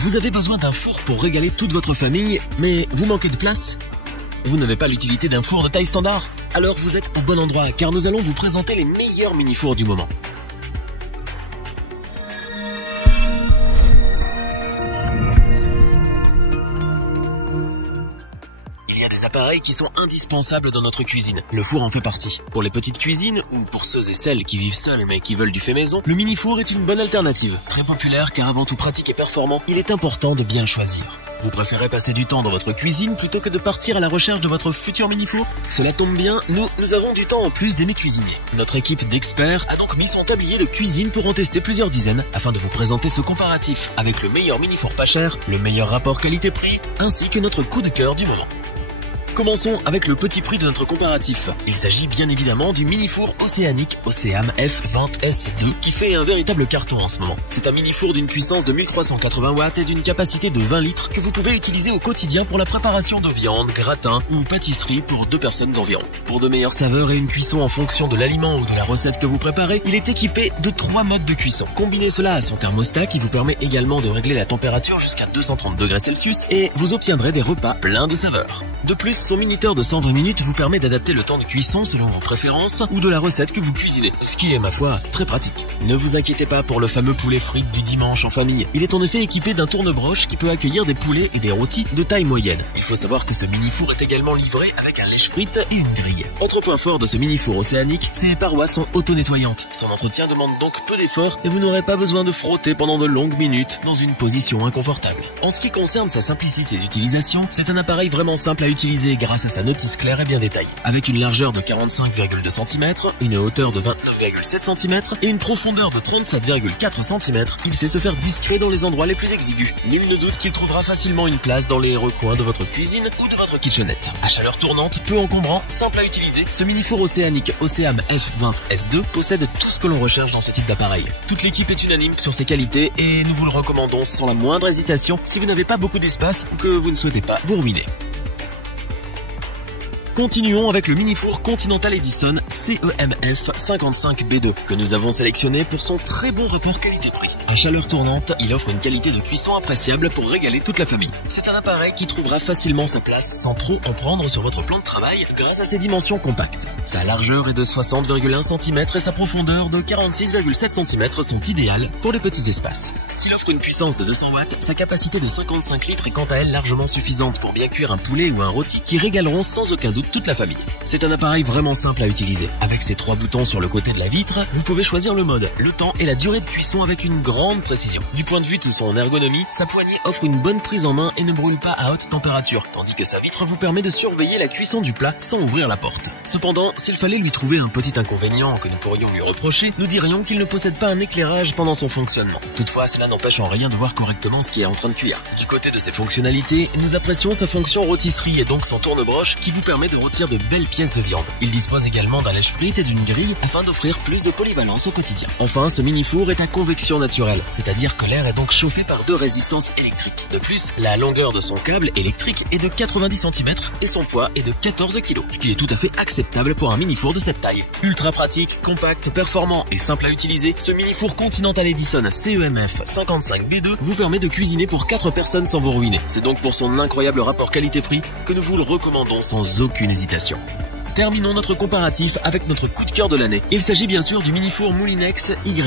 Vous avez besoin d'un four pour régaler toute votre famille, mais vous manquez de place? Vous n'avez pas l'utilité d'un four de taille standard? Alors vous êtes au bon endroit, car nous allons vous présenter les meilleurs mini-fours du moment. Il y a des appareils qui sont indispensables dans notre cuisine. Le four en fait partie. Pour les petites cuisines, ou pour ceux et celles qui vivent seuls mais qui veulent du fait maison, le mini-four est une bonne alternative. Très populaire car avant tout pratique et performant, il est important de bien le choisir. Vous préférez passer du temps dans votre cuisine plutôt que de partir à la recherche de votre futur mini-four? Cela tombe bien, nous avons du temps en plus d'aimer cuisiner. Notre équipe d'experts a donc mis son tablier de cuisine pour en tester plusieurs dizaines afin de vous présenter ce comparatif avec le meilleur mini-four pas cher, le meilleur rapport qualité-prix, ainsi que notre coup de cœur du moment. Commençons avec le petit prix de notre comparatif. Il s'agit bien évidemment du mini-four océanique Oceam F20S2 qui fait un véritable carton en ce moment. C'est un mini-four d'une puissance de 1380 watts et d'une capacité de 20 litres que vous pouvez utiliser au quotidien pour la préparation de viande, gratin ou pâtisserie pour 2 personnes environ. Pour de meilleures saveurs et une cuisson en fonction de l'aliment ou de la recette que vous préparez, il est équipé de 3 modes de cuisson. Combinez cela à son thermostat qui vous permet également de régler la température jusqu'à 230 degrés Celsius et vous obtiendrez des repas pleins de saveurs. De plus, son minuteur de 120 minutes vous permet d'adapter le temps de cuisson selon vos préférences ou de la recette que vous cuisinez, ce qui est ma foi très pratique. Ne vous inquiétez pas pour le fameux poulet frites du dimanche en famille. Il est en effet équipé d'un tourne-broche qui peut accueillir des poulets et des rôtis de taille moyenne. Il faut savoir que ce mini-four est également livré avec un lèche-frites et une grille. Autre point fort de ce mini-four océanique, ses parois sont auto-nettoyantes. Son entretien demande donc peu d'efforts et vous n'aurez pas besoin de frotter pendant de longues minutes dans une position inconfortable. En ce qui concerne sa simplicité d'utilisation, c'est un appareil vraiment simple à utiliser grâce à sa notice claire et bien détaillée. Avec une largeur de 45,2 cm, une hauteur de 29,7 cm et une profondeur de 37,4 cm, il sait se faire discret dans les endroits les plus exigus. Nul ne doute qu'il trouvera facilement une place dans les recoins de votre cuisine ou de votre kitchenette. À chaleur tournante, peu encombrant, simple à utiliser, ce mini-four océanique Oceam F20S2 possède tout ce que l'on recherche dans ce type d'appareil. Toute l'équipe est unanime sur ses qualités et nous vous le recommandons sans la moindre hésitation si vous n'avez pas beaucoup d'espace ou que vous ne souhaitez pas vous ruiner. Continuons avec le mini-four Continental Edison CEMF 55B2 que nous avons sélectionné pour son très bon rapport qualité-prix. À chaleur tournante, il offre une qualité de cuisson appréciable pour régaler toute la famille. C'est un appareil qui trouvera facilement sa place sans trop en prendre sur votre plan de travail grâce à ses dimensions compactes. Sa largeur est de 60,1 cm et sa profondeur de 46,7 cm sont idéales pour les petits espaces. S'il offre une puissance de 200 watts, sa capacité de 55 litres est quant à elle largement suffisante pour bien cuire un poulet ou un rôti qui régaleront sans aucun doute toute la famille. C'est un appareil vraiment simple à utiliser. Avec ses 3 boutons sur le côté de la vitre, vous pouvez choisir le mode, le temps et la durée de cuisson avec une grande précision. Du point de vue de son ergonomie, sa poignée offre une bonne prise en main et ne brûle pas à haute température, tandis que sa vitre vous permet de surveiller la cuisson du plat sans ouvrir la porte. Cependant, s'il fallait lui trouver un petit inconvénient que nous pourrions lui reprocher, nous dirions qu'il ne possède pas un éclairage pendant son fonctionnement. Toutefois, cela n'empêche en rien de voir correctement ce qui est en train de cuire. Du côté de ses fonctionnalités, nous apprécions sa fonction rôtisserie et donc son tourne-broche qui vous permet de rôtir de belles pièces de viande. Il dispose également d'un lèche-frites et d'une grille afin d'offrir plus de polyvalence au quotidien. Enfin, ce mini-four est à convection naturelle, c'est-à-dire que l'air est donc chauffé par 2 résistances électriques. De plus, la longueur de son câble électrique est de 90 cm et son poids est de 14 kg, ce qui est tout à fait acceptable pour un mini-four de cette taille. Ultra pratique, compact, performant et simple à utiliser, ce mini-four Continental Edison CEMF 55B2 vous permet de cuisiner pour 4 personnes sans vous ruiner. C'est donc pour son incroyable rapport qualité-prix que nous vous le recommandons sans aucune hésitation. Terminons notre comparatif avec notre coup de cœur de l'année. Il s'agit bien sûr du mini-four Moulinex YY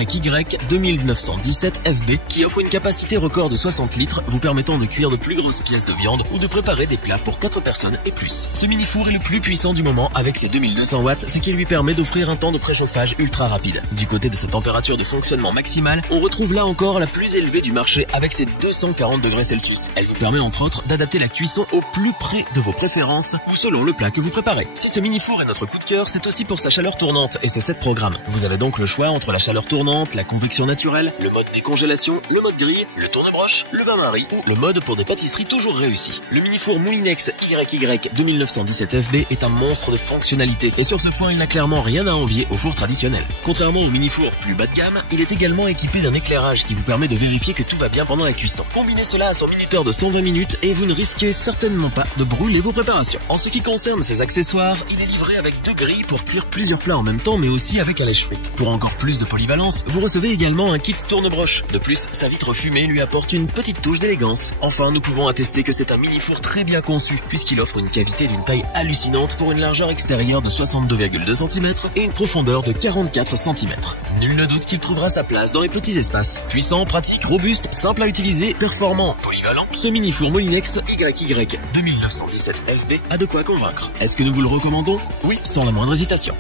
2917 FB qui offre une capacité record de 60 litres vous permettant de cuire de plus grosses pièces de viande ou de préparer des plats pour 4 personnes et plus. Ce mini-four est le plus puissant du moment avec ses 2200 watts, ce qui lui permet d'offrir un temps de préchauffage ultra rapide. Du côté de sa température de fonctionnement maximale, on retrouve là encore la plus élevée du marché avec ses 240 degrés Celsius. Elle vous permet entre autres d'adapter la cuisson au plus près de vos préférences ou selon le plat que vous préparez. Si ce mini-four est notre coup de cœur, c'est aussi pour sa chaleur tournante et ses 7 programmes. Vous avez donc le choix entre la chaleur tournante, la convection naturelle, le mode décongélation, le mode grille, le tourne-broche, le bain-marie ou le mode pour des pâtisseries toujours réussies. Le mini-four Moulinex YY 2917 FB est un monstre de fonctionnalité et sur ce point il n'a clairement rien à envier au four traditionnel. Contrairement au mini-four plus bas de gamme, il est également équipé d'un éclairage qui vous permet de vérifier que tout va bien pendant la cuisson. Combinez cela à son minuteur de 120 minutes et vous ne risquez certainement pas de brûler vos préparations. En ce qui concerne ses accessoires, il est livré avec 2 grilles pour cuire plusieurs plats en même temps, mais aussi avec à lèche frite. Pour encore plus de polyvalence, vous recevez également un kit tourne-broche. De plus, sa vitre fumée lui apporte une petite touche d'élégance. Enfin, nous pouvons attester que c'est un mini-four très bien conçu, puisqu'il offre une cavité d'une taille hallucinante pour une largeur extérieure de 62,2 cm et une profondeur de 44 cm. Nul ne doute qu'il trouvera sa place dans les petits espaces. Puissant, pratique, robuste, simple à utiliser, performant, polyvalent, ce mini-four Molinex YY 2917 FB a de quoi convaincre. Est-ce que nous vous le recommandons? Oui, sans la moindre hésitation.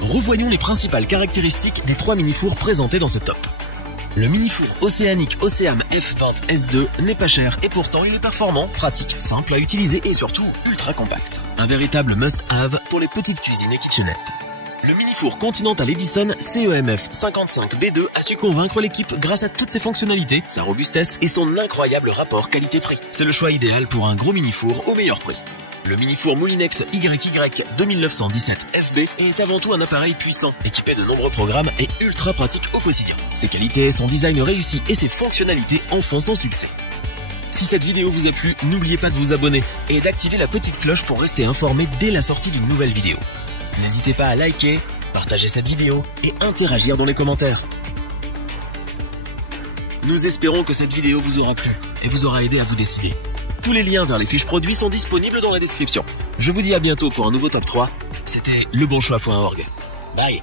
Revoyons les principales caractéristiques des 3 mini-fours présentés dans ce top. Le mini-four océanique Océam F20 S2 n'est pas cher et pourtant il est performant, pratique, simple à utiliser et surtout ultra compact. Un véritable must-have pour les petites cuisines et kitchenettes. Le mini-four Continental Edison CEMF 55B2 a su convaincre l'équipe grâce à toutes ses fonctionnalités, sa robustesse et son incroyable rapport qualité-prix. C'est le choix idéal pour un gros mini-four au meilleur prix. Le mini-four Molinex YY 2917 FB est avant tout un appareil puissant, équipé de nombreux programmes et ultra pratique au quotidien. Ses qualités, son design réussi et ses fonctionnalités en font son succès. Si cette vidéo vous a plu, n'oubliez pas de vous abonner et d'activer la petite cloche pour rester informé dès la sortie d'une nouvelle vidéo. N'hésitez pas à liker, partager cette vidéo et interagir dans les commentaires. Nous espérons que cette vidéo vous aura plu et vous aura aidé à vous décider. Tous les liens vers les fiches produits sont disponibles dans la description. Je vous dis à bientôt pour un nouveau top 3. C'était lebonchoix.org. Bye.